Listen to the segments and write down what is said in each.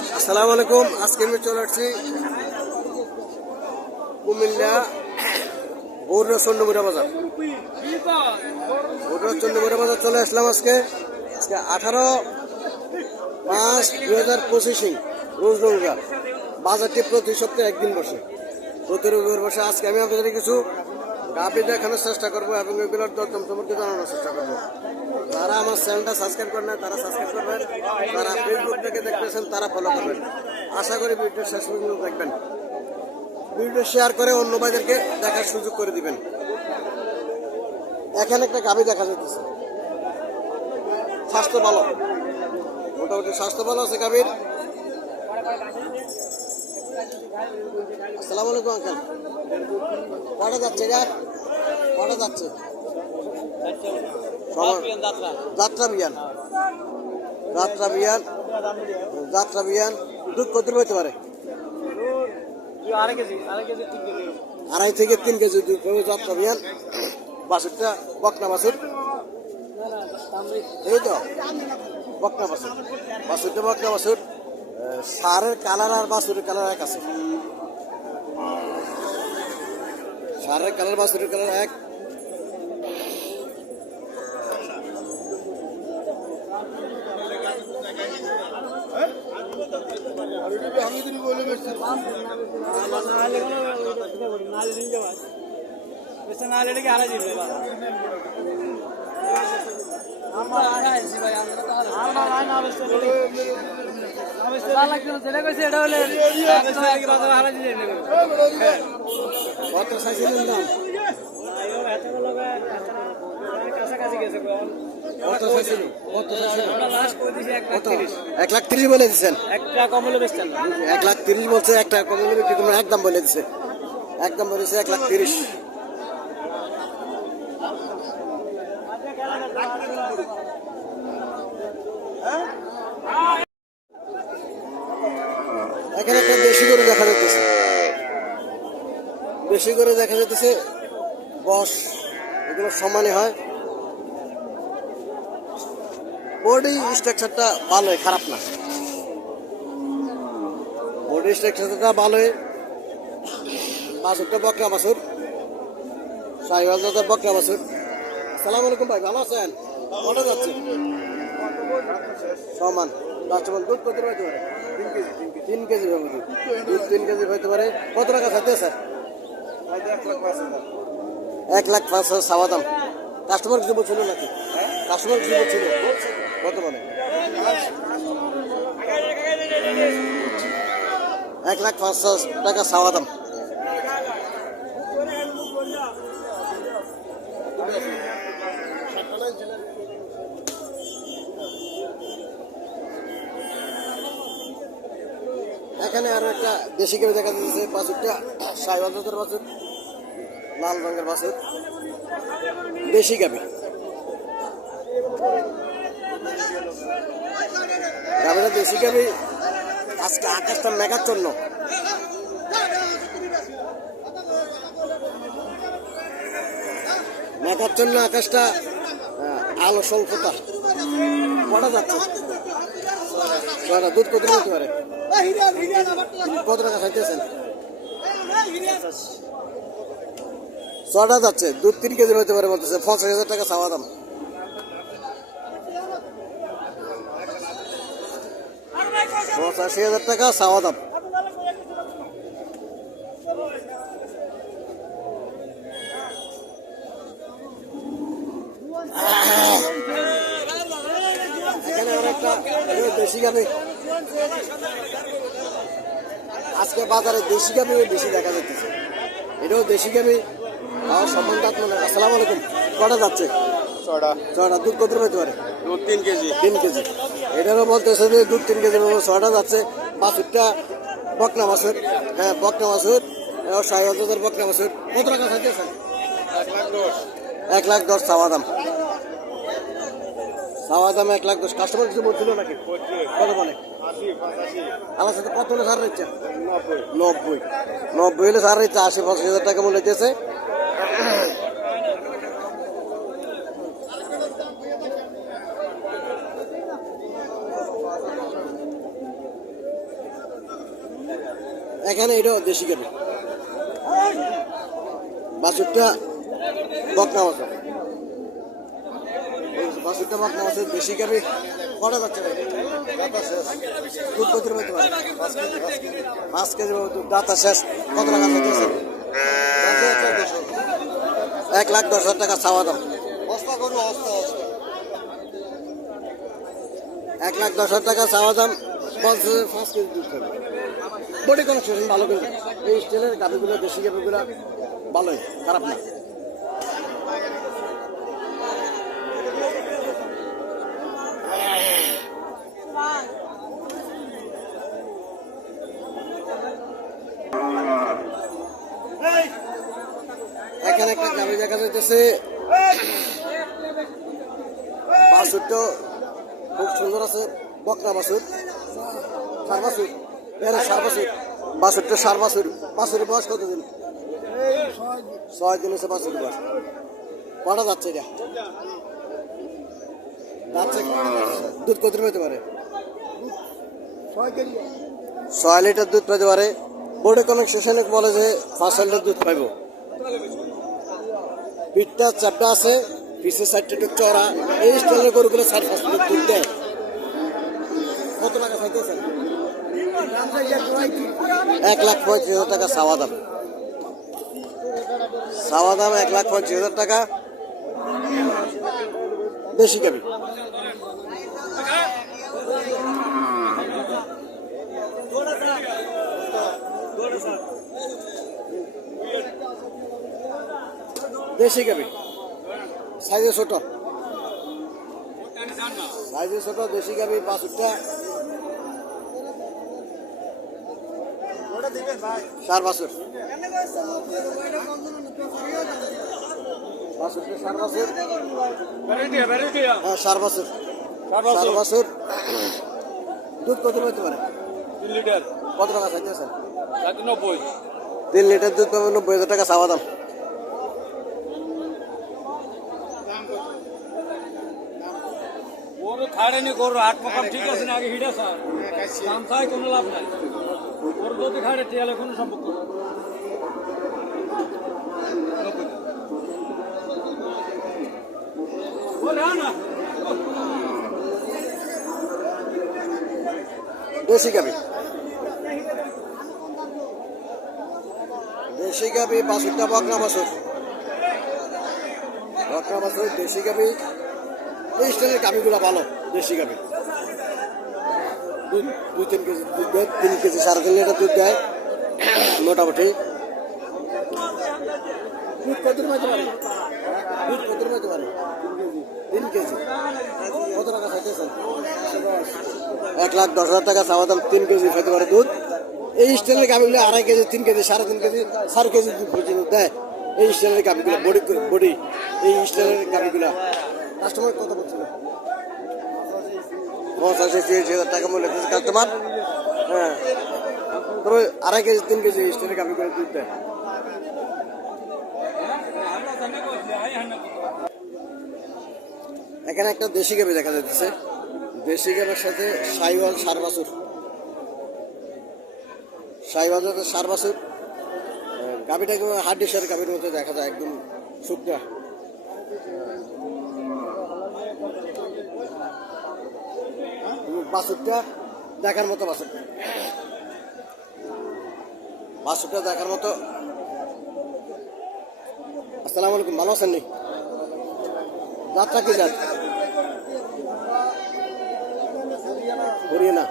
আসসালামু আলাইকুম। আজকে আমি চলে আসছি কুমিল্লা বৌরা চন্ডমুড়া বাজার। বৌরা চন্ডমুড়া বাজার চলে আসলাম আজকে 18/5/2025 রোজ রবিবার। বাজারটি প্রতি সপ্তাহে একদিন বসে, প্রতি রবিবার বসে। আজকে আমি আপনাদের কিছু গাভী দেখানোর চেষ্টা করবো এবং এগুলোর দরদাম সম্পর্কে জানানোর চেষ্টা করবো। যারা আমার চ্যানেলটা সাবস্ক্রাইব করেন তারা সাবস্ক্রাইব করবেন, যারা ফেসবুক থেকে দেখতেছেন তারা ফলো করবেন। আশা করি ভিডিও শেষ পর্যন্ত দেখবেন, ভিডিও শেয়ার করে অন্য ভাইদেরকে দেখার সুযোগ করে দিবেন। এখানে একটা গাভী দেখা যাচ্ছে, স্বাস্থ্য ভালো, মোটামুটি স্বাস্থ্য ভালো আছে গাভীর। আসসালামু আলাইকুম আঙ্কেল, কটা যাচ্ছে যা কটা যাচ্ছে? যাত্রা বিয়ান, যাত্রা বিয়ান, যাত্রা বিয়ান। দুধ কত হতে পারে? 2.5 থেকে 3 কেজি দুধ পাবে যাত্রা বিয়ান। বাছুরটা বকনা বাছুর, এই তো বকনা বাছুর, বাছুরটা বকনা বাছুর। সারের কালার আর বাছুরের কালার এক আছে, সারের কালার বাছুরের কালার এক। কত চাইছিলেন দাম? কত চাইছিলেন? কত চাইছিলেন? 1,30,000 বলে দিচ্ছেন? 1,30,000 বলছে, 1 টাকা কম হলে বিক্রি করবেন। একদম বলে দিচ্ছে, একদম বলেছে 1,30,000। এখানে একটা বেশি করে দেখা যাচ্ছে, বেশি করে দেখা যাচ্ছে। বস এগুলো সমানই হয়, বডি স্ট্রাকচারটা ভালোই, খারাপ না। বডি স্ট্রাকচারটা ভালোই। বাছুরটা বকরা বাছুর, সাইওয়াল দাদার বকরা বাছুর। আসসালামু আলাইকুম ভাই, ভালো আছেন? কটা যাচ্ছে? সমান যাচ্ছে। দুধ কত হইতে পারে? 3 কেজি হবে দুধ, 3 কেজি হইতে পারে। কত টাকা খাইতে স্যার? 1,05,000 চাওয়া দাম। কাস্টমার কিছু বলছিল নাকি? কাস্টমার কিছু বলছিল কত মানে? 1,05,000 টাকা চাওয়া দাম। এখানে আরো একটা দেশি গাভী দেখা যাচ্ছে, বাছুরটা সাইওয়াল জাতের বাছুর, লাল রঙের বাছুর, দেশি গাভী। গাভীটা দেশি গাভী। আজকে আকাশটা মেঘাচ্ছন্ন, মেঘাচ্ছন্ন আকাশটা, আলো স্বল্পতা। কটা যাচ্ছে? দুধ কত হতে পারে? কত টাকা খাইতেছেন? 6টা যাচ্ছে, দুধ 3 কেজি হতে পারে বলতেছে। 85,000 টাকা চাওয়া দাম। 85,000 টাকা চাওয়া দাম। এখানে অনেকটা দেশি গাভী। আজকে বাজারে দেশি গাভী বেশি দেখা যাচ্ছে, এটাও দেশি গাভী। সম্মানদাত মনে। আসসালামু আলাইকুম, কটা যাচ্ছে? 6টা। দুধ কত হতে পারে? দুধ 3 কেজি। 3 কেজি। এটারও বলতেছে যে দুধ 3 কেজি। 6টা যাচ্ছে। বাছুরটা বকনা বাছুর, হ্যাঁ বকনা বাছুর, সাইওয়াল জাতের বকনা বাছুর। কত টাকা খাইতেছেন? 1,10,000 চাওয়া দাম। চাওয়া দাম 1,10,000। কাস্টমার কিছু বলছিল নাকি? কত বলে? আমার সাথে কত হলে ছাড় দিচ্ছে? 90 হলে ছাড় দিচ্ছে। 80-85,000 টাকা মূল্য দিতেছে। এখানে এটাও দেশি গাবি, বাছুরটা বকনা বাছুর, বাছুরটা বকনা বাছুর দেশি গাবি। কটা যাচ্ছে ভাই? দুধ কত পেতে পারে? 5 কেজি দুধ, দাঁতা শেষ। কত টাকা চাইতেছে? 1,10,000 টাকা চাওয়া দাম। 1,10,000 টাকা চাওয়া দাম। 5 কেজি দুধ খাবে। বডি কনস্ট্রাকশন ভালো কিন্তু এই স্টাইলের গাভিগুলো, দেশি গাভিগুলো ভালোই, খারাপ না। এখানে একটা গাভি দেখা যাইতেছে, বাছুরটা খুব সুন্দর আছে, বকনা বাছুর, সার বাছুর, সার বাছুর, বাছুরটা সার বাছুর। বাছুরের বয়স কতদিন? 6 দিন হচ্ছে বাছুরের বয়স। কটা যাচ্ছে এটা? যাচ্ছে। দুধ কত পেতে পারে? 6 লিটার দুধ পেতে পারে। বোর্ডে কনেকশনে বলে যে 5 লিটার দুধ পাইব। পিঠটা চাপটা আছে, পিছের সাইডটা একটু চড়া। এই স্টাইলের গরুগুলো 4-5 লিটার দুধ দেয়। কত টাকা চাইতেছেন? 1,35,000 টাকা চাওয়া দাম। চাওয়া দাম 1,35,000 টাকা। দেশি গাভি। দেশি গাভি সাইজে ছোট, সাইজে ছোট দেশি গাভি। বাছুরটা সার বাছুর, বাছুরটা সার বাছুর, হ্যাঁ সার বাছুর, সার বাছুর। দুধ কত পেতে পারে? 3 লিটার। কত টাকা চাইতেছেন? 90। 3 লিটার দুধ পাবে, 90,000 টাকা চাওয়া দাম। ওর খাড়েনি গরু হাট পকাম ঠিক আছে না, আগে হিডা স্যার দাম চাই কোনো লাভ নাই। ওর যদি খাড়ে টিয়ালে কোনো সম্পর্ক নেই। দেশি গাভি, দেশি গাভি। বাছুরটা বকনা বাছুর, বকনা বাছুর, দেশি গাভি। এই স্টাইলের গাভিগুলো ভালো, দেশি গাভি। দুধ 2-3 কেজি দুধ দেয়, 3 কেজি 3.5 লিটার দুধ দেয় মোটামুটি। দুধ কত পেতে পারে? দুধ কত পেতে পারে? 3 কেজি। কত টাকা খাইতেছেন? 1,10,000 টাকা চাওয়া দাম। 3 কেজি খাইতে পারে দুধ। এই স্টাইলের গাভিগুলো 2.5 কেজি, 3 কেজি, 3.5 কেজি, 4 কেজি দুধ পর্যন্ত দেয়। এই স্টাইলের গাভিগুলো বডি এই স্টাইলের গাভিগুলো। কাস্টমার কত বলছিল? 85,000 টাকা মূল্য কাস্টমার। হ্যাঁ, তবে 2.5 কেজি, 3 কেজি স্টাইলের গাভিগুলো দুধ দেয়। এখানে একটা দেশি গাভি দেখা যাচ্ছে, দেশি গাভির সাথে শাহিওয়াল সার বাছুর, শাহিওয়াল সার বাছুর। গাভিটাকে হাড্ডি সার গাভির মধ্যে দেখা যায়, একদম শুকনা। বাছুরটা দেখার মতো, বাছুরটা বাছুরটা দেখার মতো। আসসালামু আলাইকুম, ভালো আছেন নি? যাত্রা কি জাত? হরিয়ানা,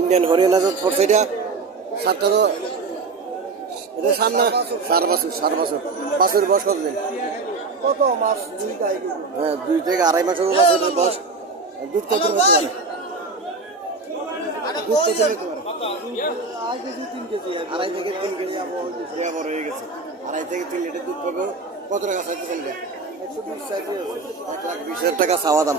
ইন্ডিয়ান হরিয়ানা জাত পড়ছে এটা। সারটা তো এটা সার না, সার বাছুর, সার বাছুর। বাছুরের বয়স কতদিন? কত মাস? 2 থেকে হ্যাঁ, 2 থেকে 2.5 মাস হবে বাছুরের বয়স। দুধ কত পেতে পারে? দুধ কত পেতে পারে? 2.5 কেজি 3 কেজি। 2.5 থেকে 3 কেজি বড় হয়ে গেছে। 2.5 থেকে 3 লিটার দুধ পাবে। কত টাকা চাইতেছেন? 120 চাইতে আছে। 1,20,000 টাকা চাওয়া দাম।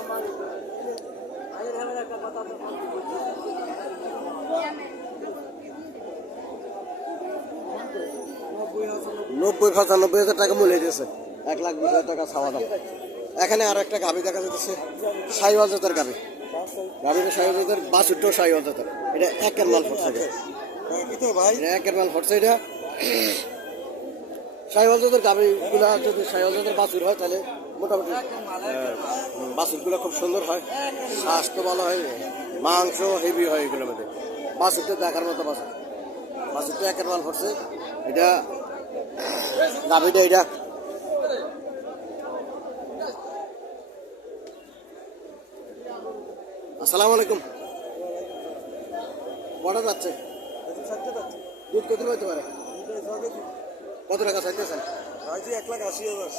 নব্বই 95,000 টাকা মূল্য দিয়েছে। 1,20,000 টাকা চাওয়া দাম। এখানে আর একটা গাভি দেখা যাচ্ছে, শাহিওয়াল জাতের গাভি। গাভিটা শাহিওয়াল জাতের, বাছুরটাও শাহিওয়াল জাতের। এটা একের মাল পড়ছে। ভাই এটা একের মাল হটছে এটা সাইওয়াল জাতের গাভিগুলা যদি সাইওয়াল জাতের বাছুর হয় তাহলে মোটামুটি বাছুরগুলো খুব সুন্দর হয়, স্বাস্থ্য ভালো হয়, মাংস হেভি হয় এগুলোর মধ্যে। বাছুরটা দেখার মতো বাছুর, বাছুরটা একের মাল হটছে এটা গাভিটা এটা। আসসালামু আলাইকুম। কটা যাচ্ছে? দুধ কত হইতে পারে? কত টাকা চাইতেছেন? 1,80,000।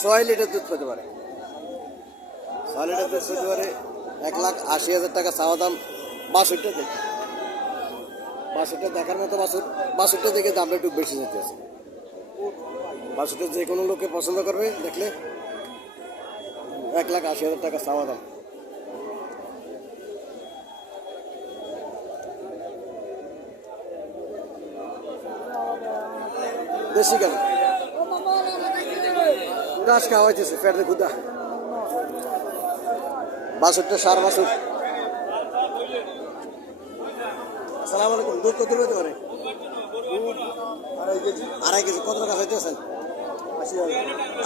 6 লিটার দুধ পেতে পারে, 6 লিটার দুধ পেতে পারে। 1,80,000 টাকা চাওয়া দাম। বাছুরটা দেখে, বাছুরটা দেখার মতো বাছুর, বাছুরটা দেখে দামটা একটু বেশি যেতে আছে। বাছুরটা যে কোনো লোকে পছন্দ করবে দেখলে। 1,80,000 টাকা চাওয়া দাম। দেশি কেন ঘাস খাওয়াইতেছে ফেটে খুদা। বাছুরটা সার বাছুর। আসসালামু আলাইকুম। দুধ কত হতে পারে? 2.5 কেজি। কত টাকা চাইতেছেন?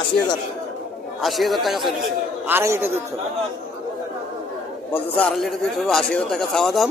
80,000। 80,000 টাকা চাইতেছে। 2.5 লিটার দুধ হবে বলতেছে, 2.5 লিটার দুধ হবে, 80,000 টাকা চাওয়া দাম।